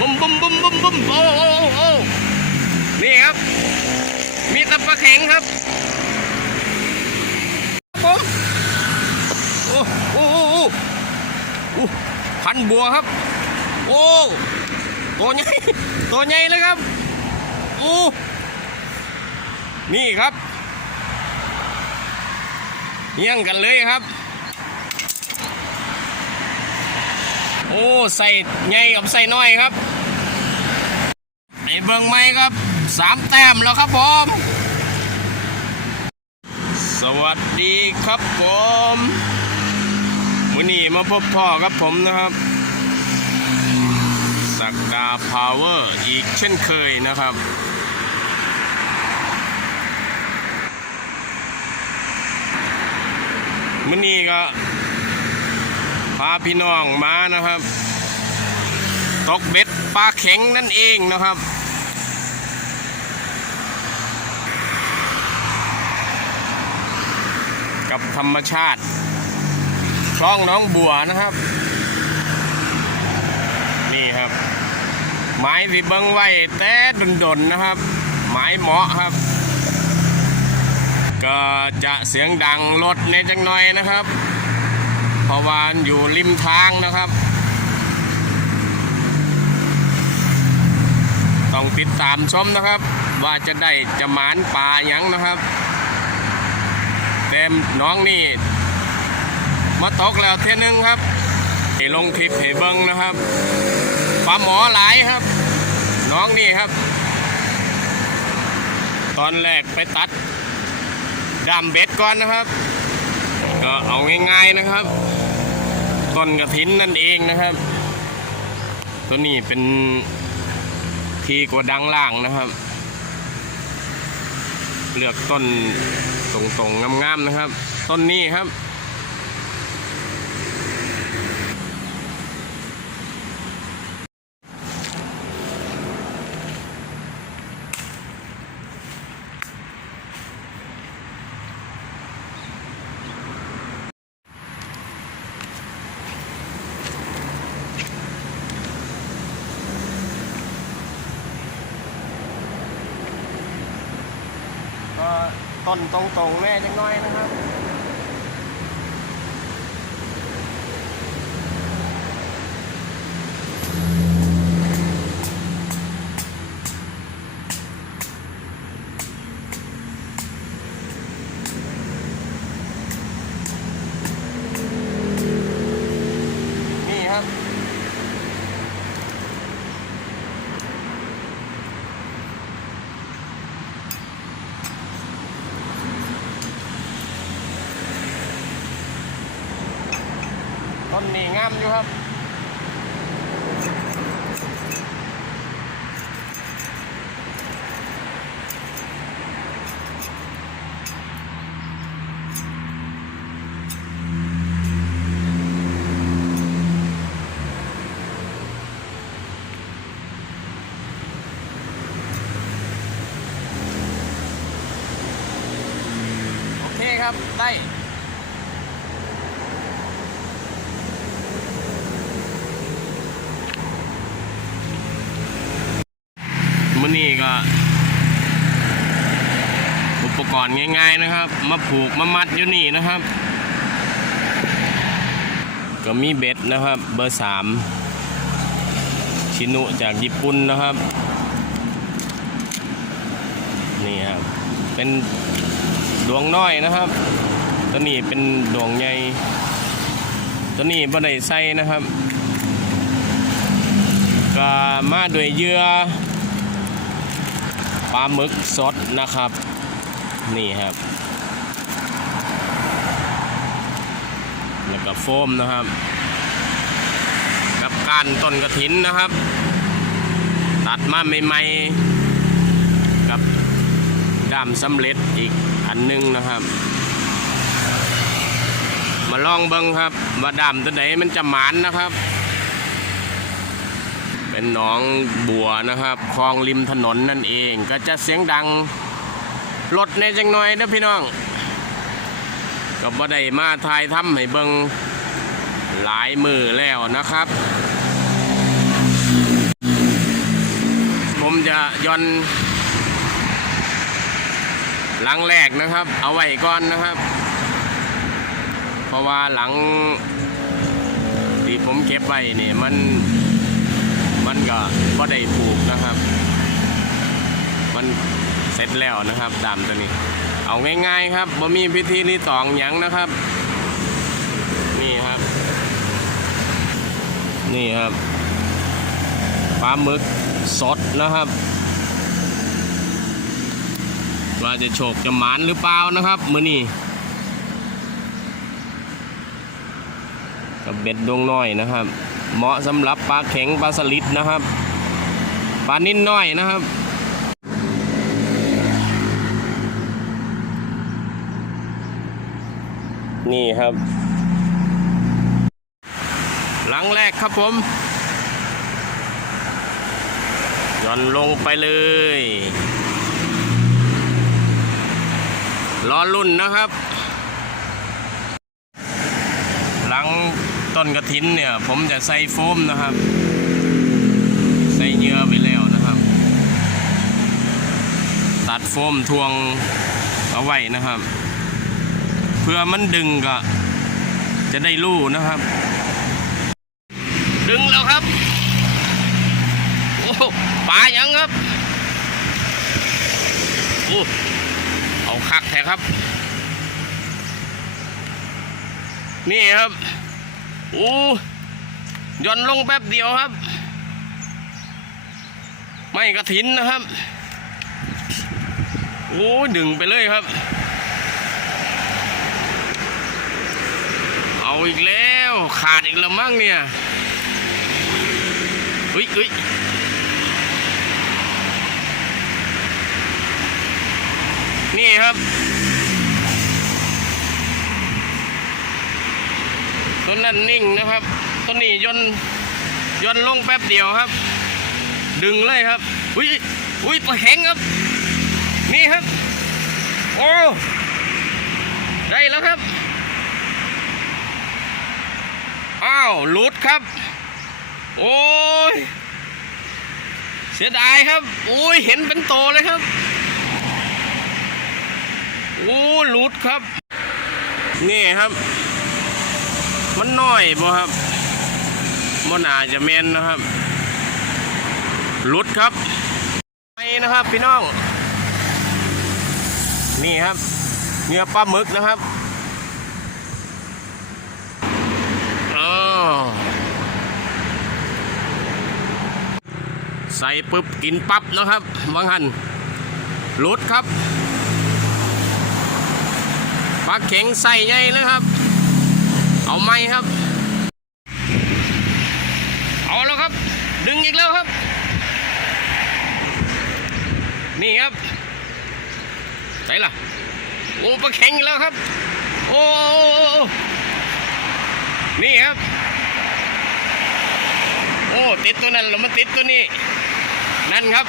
บุ้มบุ้มบุ้มบุ้มบุ้มโอ้โอ้โอ้นี่ครับ มีตะปลาแข็งครับผมโอ้โอ้โอ้โอ้โอ้พันบัวครับ โอ้ตัวใหญ่ตัวใหญ่เลยครับโอ้นี่ครับเยี่ยงกันเลยครับ โอ้ใส่ใหญ่กับใส่น้อยครับไอเบิงไม้ครับสามแต้มแล้วครับผมสวัสดีครับผมวันนี้มาพบพ่อกับผมนะครับสักดาพาวเวอร์อีกเช่นเคยนะครับมื่อนี้ก็ พาพี่น้องมานะครับ ตกเบ็ดปลาเข็งนั่นเองนะครับกับธรรมชาติคลองน้องบัวนะครับ นี่ครับ ไม้ที่เบิ้งไว้แต่ดนๆนะครับ ไม้เหมาะครับ ก็จะเสียงดังรถในจังหน่อยนะครับ พาว่าอยู่ริมทางนะครับ ต้องติดตามชมนะครับ ว่าจะได้จะหมานป่ายังนะครับแต่น้องนี่มาตกแล้วเท่นึงครับให้ลงคลิปให้เบิ้งนะครับปลาหมอหลายครับ น้องนี่ครับ ตอนแรกไปตัดดำเบ็ดก่อนนะครับ ก็เอาง่ายๆนะครับ ต้นกระถินนั่นเองนะครับ ตัวนี้เป็นทีกว่าดังล่างนะครับ เลือกต้นตรงๆงามๆนะครับ ต้นนี้ครับ ก็ ต้นตรงๆแม่จังน้อยนะครับ นี่ครับ ต้นนี้งามอยู่ครับโอเคครับได้ มื่อนี้ก็ อุปกรณ์ง่าย ๆนะครับ มาผูกมามัดอยู่นี่นะครับ ก็มีเบ็ดนะครับ เบอร์สามชินุจากญี่ปุ่นนะครับ นี่ครับ เป็นดวงน้อยนะครับ ตัวนี้เป็นดวงใหญ่ ตัวนี้บ่ได้ใส่นะครับ ก็มาด้วยเยื่อปลาหมึกสดนะครับ นี่ครับ แล้วก็โฟมนะครับ กับการต้นกระถินนะครับ ตัดมาใหม่ๆกับด้ามสำเร็จอีกอันหนึงนะครับ มาลองเบิ้งครับว่าด้ามตัวไหนมันจะหมานนะครับ เป็นหนองบัวนะครับคลองริมถนนนั่นเอง ก็จะเสียงดังรถในจังหน่อยนะพี่น้อง ก็บ่ได้มาทายทำให้เบิงหลายมือแล้วนะครับก็ย่อนหลังแรกนะครับ เอาไว้ก่อนนะครับ เพราะว่าหลังที่ผมเก็บไว้นี่มันมันก็บ่ได้ปลูกนะครับ มันเสร็จแล้วนะครับ ดามตัวนี้ เอาง่ายๆครับบ่มีพิธีรีตองหยังนะครับ นี่ครับ นี่ครับปลาหมึกสดนะครับว่าจะโฉกจะหมานหรือเปล่านะครับมือนี่กับเบ็ดดวงน้อยนะครับ เหมาะสำหรับปลาเข็งปลาสลิดนะครับปลานิ่นน้อยนะครับ นี่ครับ หลังแรกครับผมย่อนลงไปเลยรอรุ่นนะครับ หลังต้นกระถินเนี่ย ผมจะใส่โฟมนะครับ ใส่เหยื่อไปแล้วนะครับ ตัดโฟมทวงเอาไว้นะครับ พื่อมันดึงก็ จะได้ลู่นะครับ ดึงแล้วครับ โอ้ปลายังครับโอ้เอาคักแท้ครับ นี่ครับโอ้ย่อนลงแป๊บเดียวครับ ไม่กระถินนะครับ โอ้ดึงไปเลยครับ เอาอีกแล้ว ขาดอีกแล้วมั้งเนี่ยเฮ้ยเฮ้ยนี่ครับ ต้นนั้นนิ่งนะครับ ต้นนี้ย่นย่นลงแป๊บเดียวครับ ดึงเลยครับอุ้ยอุ้ยปลาแข็งครับ นี่ครับ โอ้ ได้แล้วครับ อ้าวหลุดครับ โอ้ย เสียดายครับ โอ้ย เห็นเป็นโตเลยครับ โอ้หลุดครับ นี่ครับ มันน้อยบ่ครับมันอาจจะเมนนะครับหลุดครับไปนะครับ พี่น้อง นี่ครับเนื้อปลาหมึกนะครับ อ้าว ใส่ปุ๊บกินปั๊บนะครับวังหันหลุดครับปลาเข็งใส่ใหญ่เลยครับ เอาไหมครับ เอาแล้วครับ ดึงอีกแล้วครับ นี่ครับใส่ละโอ้ปลาเข็งแล้วครับ โอ้นี่ครับ ติดตัวนั้นแล้วมาติดตัวนี้ นั่นครับ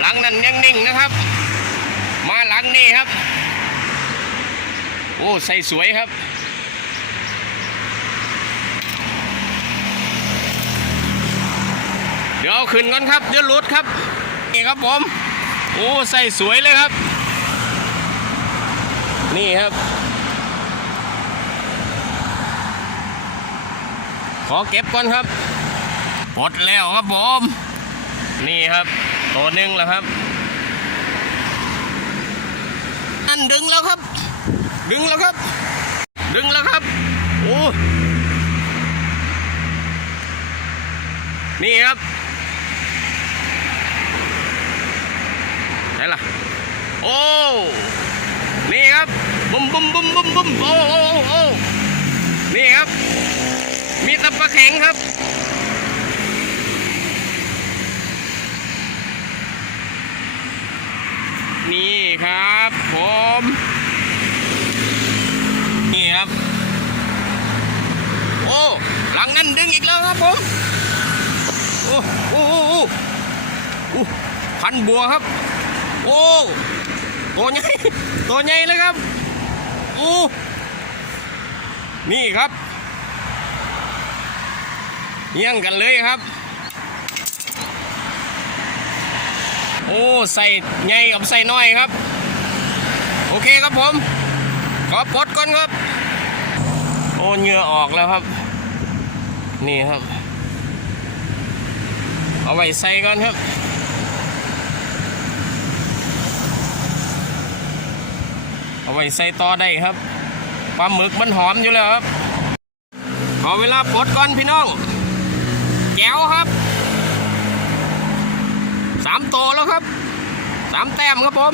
หลังนั้นยังนิ่งนะครับ มาหลังนี่ครับ โอ้ใส่สวยครับเดี๋ยวเอาขึ้นก่อนครับเดี๋ยวลุดครับนี่ครับผมโอ้ใส่สวยเลยครับ นี่ครับ ขอเก็บก่อนครับ ปลดแล้วครับผม นี่ครับ ตัวหนึ่งแล้วครับนั่นดึงแล้วครับ ดึงแล้วครับ ดึงแล้วครับ โอ้นี่ครับไหนล่ะ โอ้ นี่ครับบุ้มบุ้มบุ้มบุ้มบุ้มโอ้โอ้โอ้นี่ครับ มีตะปลาแข็งครับ นี่ครับผมนี่ครับ โอ้หลังนั้นดึงอีกแล้วครับผมโอ้โอ้โอ้โอ้โอ้พันบัวครับ โอ้ตัวใหญ่ตัวใหญ่เลยครับโอ้นี่ครับเยี่ยงกันเลยครับ อ้ใส่ใหญ่กับใส่น้อยครับ โอเคครับผม ขอปลดก่อนครับ โอ้เหงื่อออกแล้วครับ นี่ครับ เอาไว้ใส่ก่อนครับเอาไว้ใส่ต่อได้ครับปลาหมึกมันหอมอยู่แล้วครับเอาเวลาปลดก่อนพี่น้องแก้วครับสามโตวแล้วครับ สามแต้มครับผม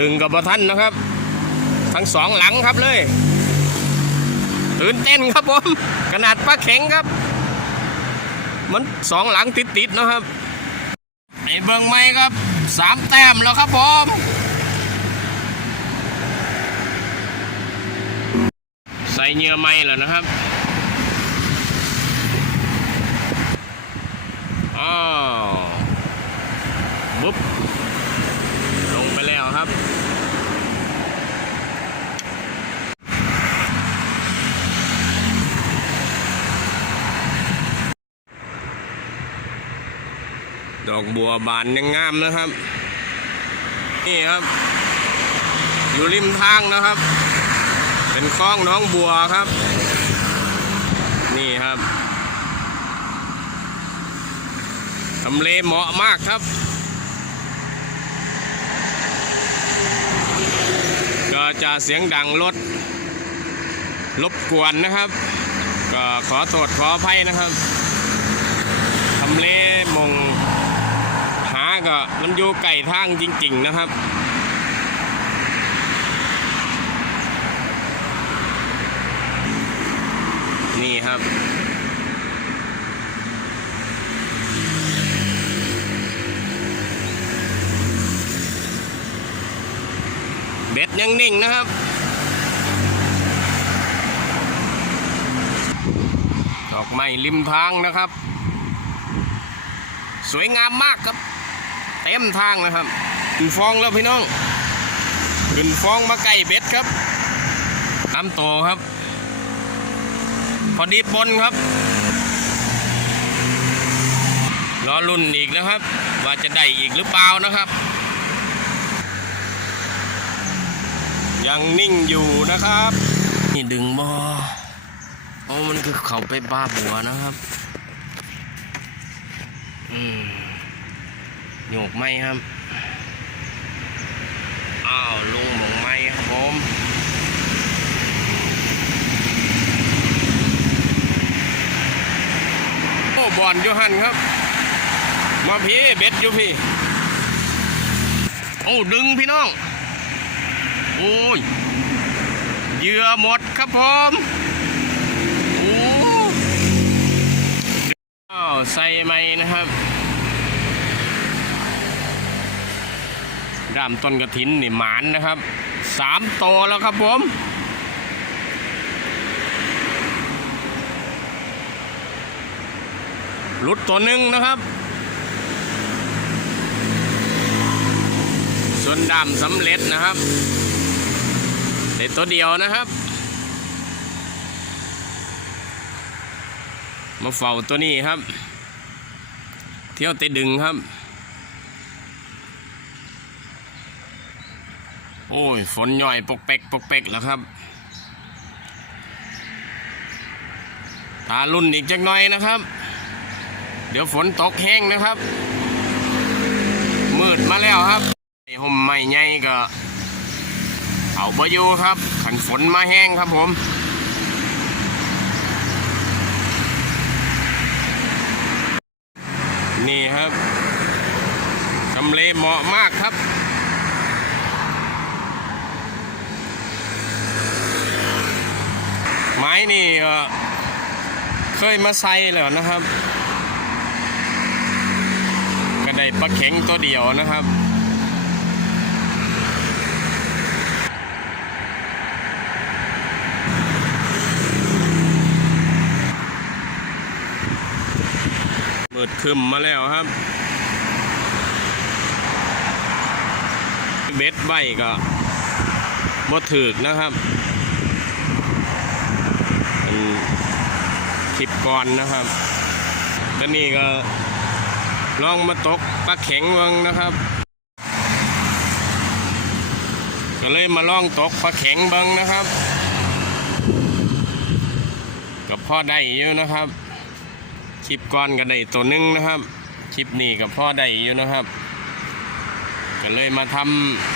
ดึงกับประทันนะครับ ทั้งสองหลังครับเลยตื่นเต้นครับผมขนาดปลาเข็งครับ มันสองหลังติดๆนะครับไอ้เบิงไม้ครับสามแต้มแล้วครับผมใส่เหยื่อไม้แล้วนะครับอ้าวบุ๊บลงไปแล้วครับ ดอกบัวบานยังงามนะครับ นี่ครับ อยู่ริมทางนะครับ เป็นคลองน้องบัวครับ นี่ครับทำเลเหมาะมากครับก็จะเสียงดังรถรบกวนนะครับ ก็ขอโทษขออภัยนะครับทำเลมง มันอยู่ไก่ทางจริง ๆ นะครับ นี่ครับเบ็ดยังนิ่งนะครับ ดอกไม้ริมทางนะครับ สวยงามมากครับ ต็มทางนะครับขึ้นฟองแล้วพี่น้องขึ้นฟองมาไก่เบ็ดครับน้ำโตครับ พอดีปนครับรอรุ่นอีกนะครับ ว่าจะได้อีกหรือเปล่านะครับ ยังนิ่งอยู่นะครับ นี่ดึงบอโอ้มันคือเขาไปบ้าบัวนะครับ อืม โยกไหมครับ อ้าวลุงหมงไหมครับผมโอ้บอลยูหันครับ มาพี่เบ็ดอยู่พี่โอ้ดึงพี่น้อง โอ้ยเหยื่อหมดครับผมโอ้าวใส่ไหมนะครับ ด้ามต้นกระถินนี่หมานนะครับสามโตวแล้วครับผมหลุดตัวหนึ่งนะครับ ส่วนดำสำเร็จนะครับได้ตัวเดียวนะครับ มาเฝ้าตัวนี้ครับ เที่ยวเตะดึงครับ โอ้ย ฝนย่อยปกเปกปกเปกแล้วครับทารุ่นอีกจักหน่อยนะครับ เดี๋ยวฝนตกแห้งนะครับ มืดมาแล้วครับห่มไม่ใหญ่ก็เอาบอยู่ครับ ขันฝนมาแห้งครับผมนี่ครับทำเลเหมาะมากครับ ม้นี่เคยมาใส่แล้วนะครับก็ได้ปลาเข็งตัวเดียวนะครับเปิดคึมมาแล้วครับ เบ็ดใบก็บ่ถึกนะครับเป็นค ลิปก่อนนะครับตอนนี้ก็ลองมาตกปลาเข็งเบิงนะครับ ก็เลยมาลองตกปลาเข็งบิงนะครับก็พอได้อยู่นะครับคลิปก่อนก็ได้ตัวหนึงนะครับคลิปนี้ก็พอได้อยู่นะครับ ก็เลยมาท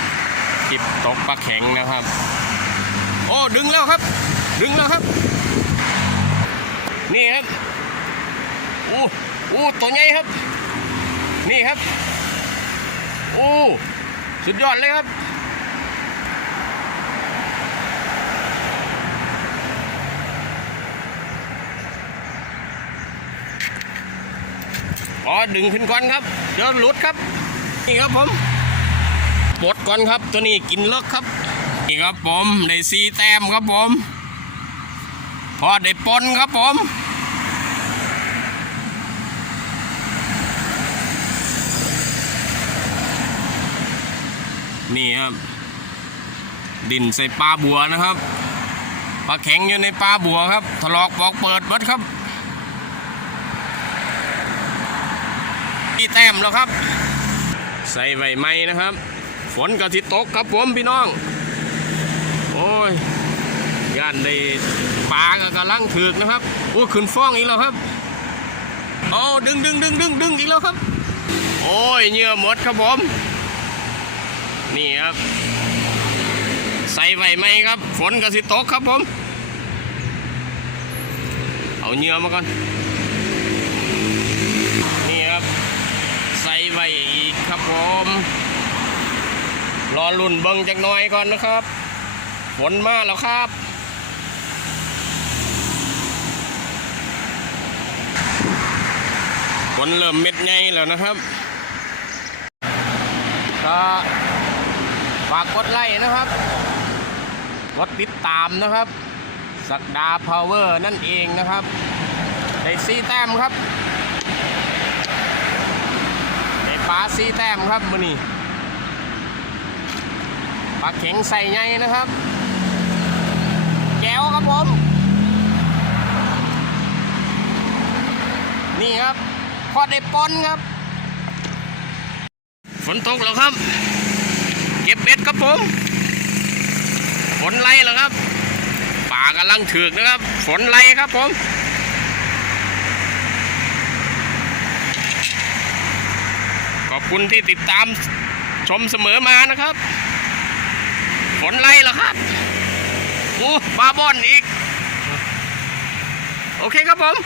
ำคลิปตกปลาเข็งนะครับ โอ้ดึงแล้วครับ ดึงแล้วครับ นี่ครับโอ้โอ้ตัวใหญ่ครับ นี่ครับโอ้สุดยอดเลยครับอ๋อดึงขึ้นก่อนครับ เดี๋ยวหลุดครับ นี่ครับผมปลดก่อนครับ ตัวนี้กินเลิกครับ นี่ครับผมได้สีแต้มครับผม พอได้ปนครับผมนี่ครับ ดินใส่ปลาบัวนะครับปลาแข็งอยู่ในปลาบัวครับถลอกปอกเปิดเบิดครับที่แต้มแล้วครับ ใส่ใบไม้นะครับ ฝนก็ทิตกครับผมพี่น้อง โอ้ย ย่านได้ปลาก็กำลังถือกนะครับโอ้ขึ้นฟ้องอีกแล้วครับโอ้ดึงดึงดึงดึงดึงอีกแล้วครับ โอ้ยเหยื่อหมดครับผมนี่ครับ ใส่ไว้ไหมครับ ฝนก็สิตกครับผม เอาเหยื่อมาก่อนนี่ครับ ใส่ไว้อีกครับผมรอลุ่นเบิ้งจักน่อยก่อนนะครับฝนมาแล้วครับ ฝนเริ่มเม็ดใหญ่แล้วนะครับก็ฝากกดไลค์นะครับ กดติดตามนะครับ สักดาพาวเวอร์นั่นเองนะครับได้ซีแต้มครับได้ปลาซีแต้มครับมือนี้ปลาเข็งใส่ไงนะครับ แก้วครับผม นี่ครับ พอได้ปนครับ ฝนตกแล้วครับ เก็บเบ็ดครับผมฝนไล่แล้วครับป่ากำลังถือกนะครับ ฝนไล่ครับผมขอบคุณที่ติดตามชมเสมอมานะครับ ฝนไล่แล้วครับโอ้บาบอนอีก โอเคครับผม